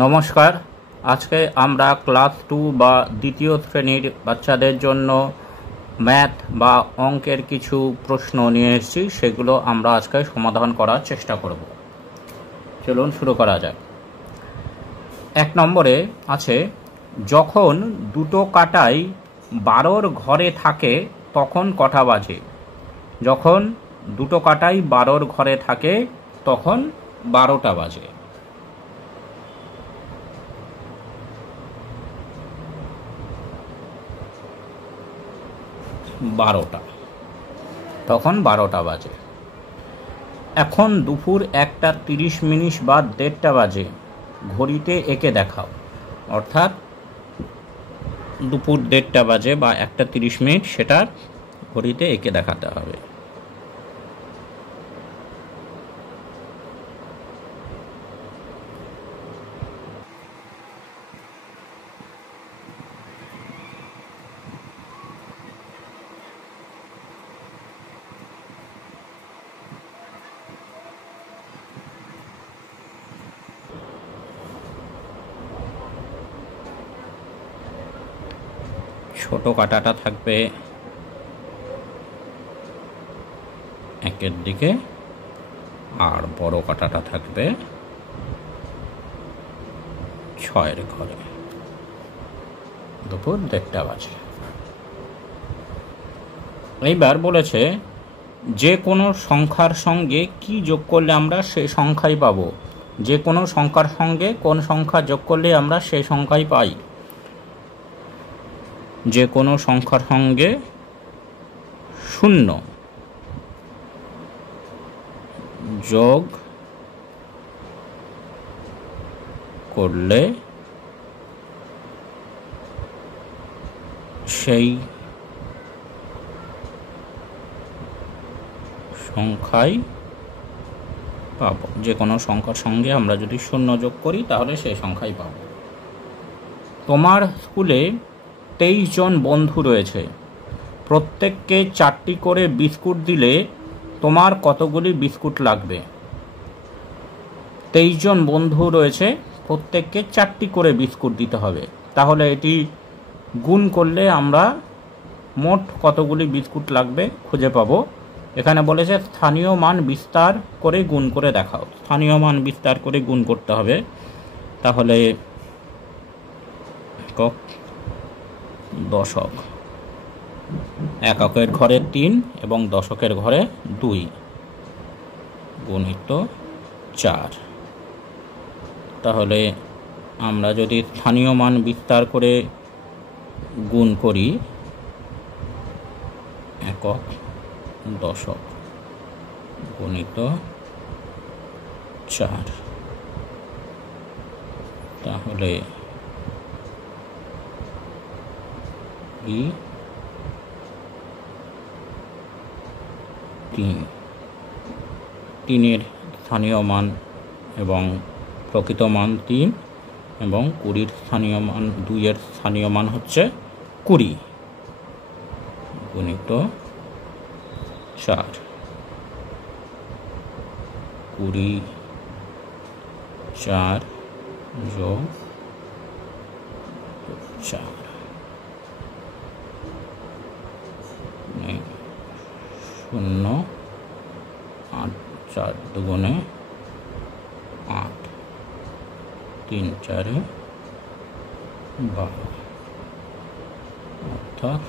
নমস্কার। আজকে আমরা ক্লাস 2 বা দ্বিতীয় শ্রেণীর বাচ্চাদের জন্য ম্যাথ বা অঙ্কের কিছু প্রশ্ন নিয়ে এসেছি, সেগুলো আমরা আজকে সমাধান করার চেষ্টা করব। চলুন শুরু করা যাক। 1 নম্বরে আছে, যখন দুটো কাটাই 12-র ঘরে থাকে তখন কটা বাজে? যখন দুটো কাটাই 12-র ঘরে থাকে তখন 12টা বাজে। তখন 12টা বাজে। এখন দুপুর 1টা 30 মিনিট বা 1:30টা বাজে, ঘড়িতে এঁকে দেখাও। অর্থাৎ দুপুর 1:30টা বাজে বা 1টা 30 মিনিট, সেটা ঘড়িতে এঁকে দেখাতে হবে। ছোট কাঁটাটা থাকবে 1-এর দিকে আর বড় কাঁটাটা থাকবে 6-এর ঘরে। দুপুর 1:30টা বাজে। এইবার বলেছে, যে কোনো সংখ্যার সঙ্গে কি যোগ করলে আমরা সেই সংখ্যাই পাব? যে কোনো সংখ্যার সঙ্গে কোন সংখ্যা যোগ করলে আমরা সেই সংখ্যাই পাই? যে কোনো সংখ্যার সঙ্গে 0 যোগ করলে সেই সংখ্যাই পাব। যে কোনো সংখ্যার সঙ্গে আমরা যদি 0 যোগ করি তাহলে সেই সংখ্যাই পাব। তোমার স্কুলে 23 জন বন্ধু রয়েছে, প্রত্যেককে 4টি করে বিস্কুট দিলে তোমার কতগুলি বিস্কুট লাগবে? 23 জন বন্ধু রয়েছে, প্রত্যেককে 4টি করে বিস্কুট দিতে হবে, তাহলে এটি গুণ করলে আমরা মোট কতগুলি বিস্কুট লাগবে খুঁজে পাবো। এখানে বলেছে স্থানীয় মান বিস্তার করে গুণ করে দেখাও। স্থানীয় মান বিস্তার করে গুণ করতে হবে, তাহলে একক দশক, এককের ঘরে 3 এবং দশকের ঘরে 2 গুণিত 4। তাহলে আমরা যদি স্থানীয় মান বিস্তার করে গুণ করি একক দশক গুণিত 4, তাহলে 3-এর স্থানীয় মান এবং প্রকৃত মান 3 এবং 20-র স্থানীয় মান 2-এর স্থানীয় মান হচ্ছে 20 গুণিত 4। 20 4 যোগ 4 0 8 4 দুগুণে 8 3 4 12, অর্থাৎ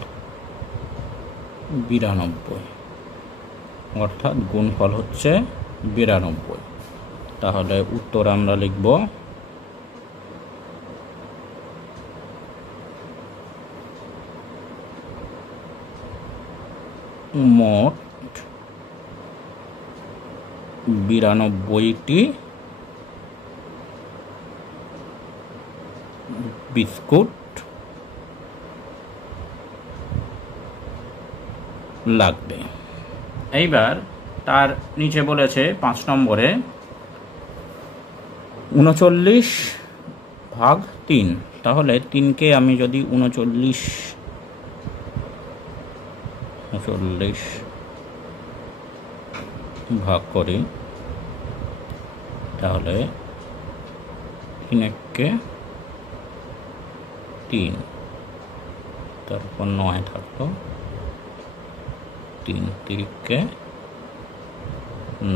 92। অর্থাৎ গুণফল হচ্ছে 92। তাহলে উত্তর আমরা লিখব মোট 92টি বিস্কুট লাগবে। এইবার তার নিচে বলেছে 5 নম্বরে 39/3। তাহলে 3কে আমি যদি 39 ভাগ করি তাহলে 3 একে 3, তারপর 9 থাকলো, 3 তিরিকে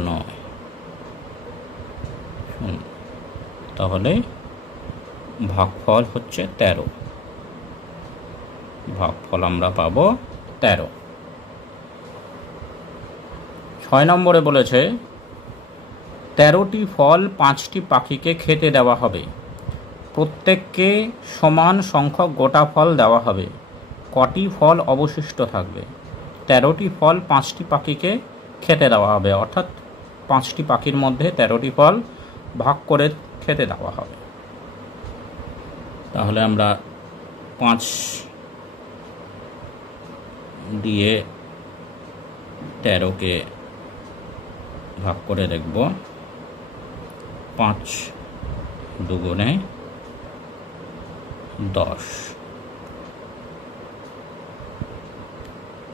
9, তাহলে ভাগফল হচ্ছে 13। ভাগফল আমরা পাবো 13। 6 নম্বরে বলেছে 13টি ফল 5টি পাখিকে খেতে দেওয়া হবে। প্রত্যেককে সমান সংখ্যক গোটা ফল দেওয়া হবে। কটি ফল অবশিষ্ট থাকবে? 13টি ফল 5টি পাখিকে খেতে দেওয়া হবে, অর্থাৎ 5টি পাখির মধ্যে 13টি ফল ভাগ করে খেতে দেওয়া হবে। তাহলে আমরা 5 দিয়ে 13কে ভাগ করে দেখব। 5 দুগুণে 10,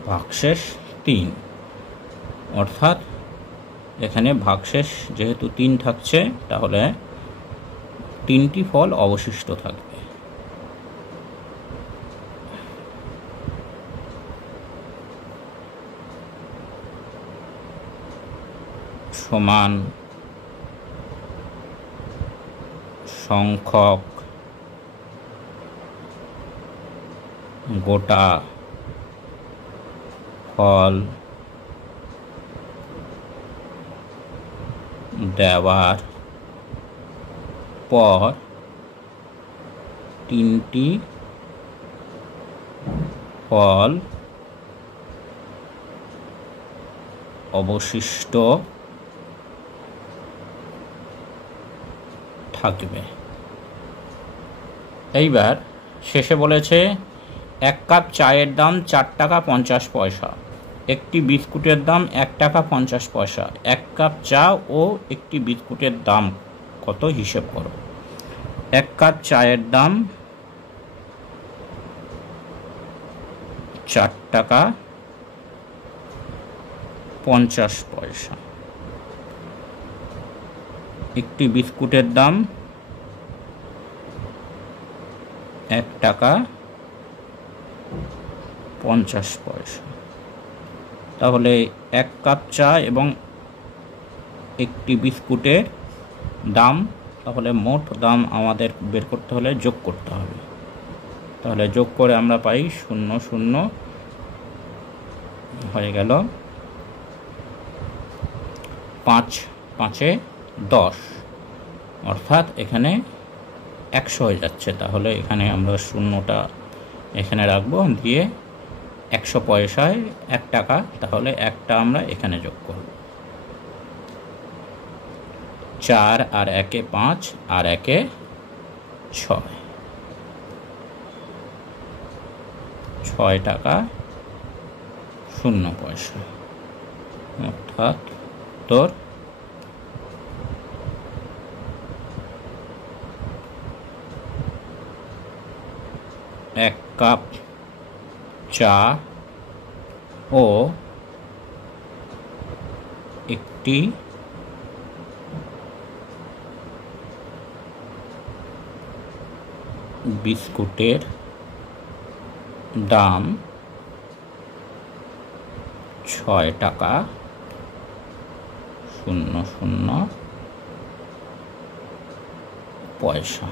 ভাগশেষ 3, অর্থাৎ এখানে ভাগশেষ যেহেতু 3 থাকছে, তাহলে 3টি ফল অবশিষ্ট থাকবে। সমান সংখ্যক গোটা ফল দেওয়ার পর 3টি ফল অবশিষ্ট থাকবে। এইবার শেষে বলেছে 1 কাপ চায়ের দাম 4 টাকা 50 পয়সা, একটি বিস্কুটের দাম 1 টাকা 50 পয়সা। 1 কাপ চা ও একটি বিস্কুটের দাম কত হিসেব করো। 1 কাপ চায়ের দাম 4 টাকা 50 পয়সা, একটি বিস্কুটের দাম 1 টাকা 50 পয়সা। তাহলে 1 কাপ চা এবং একটি বিস্কুটের দাম, তাহলে মোট দাম আমাদের বের করতে হলে যোগ করতে হবে। তাহলে যোগ করে আমরা পাই 0 0 হয়ে গেল 5 5 10, অর্থাৎ এখানে 100 হয়ে যাচ্ছে। তাহলে এখানে আমরা 0টা এখানে রাখবো, দিয়ে 100 পয়সায় 1 টাকা, তাহলে 1টা আমরা এখানে যোগ করব। 4 আর 1 5 আর 1 6, 6 টাকা 0 পয়সা, অর্থাৎ তোর 1 কাপ চা ও একটি বিস্কুটের দাম 6 টাকা 00 পয়সা।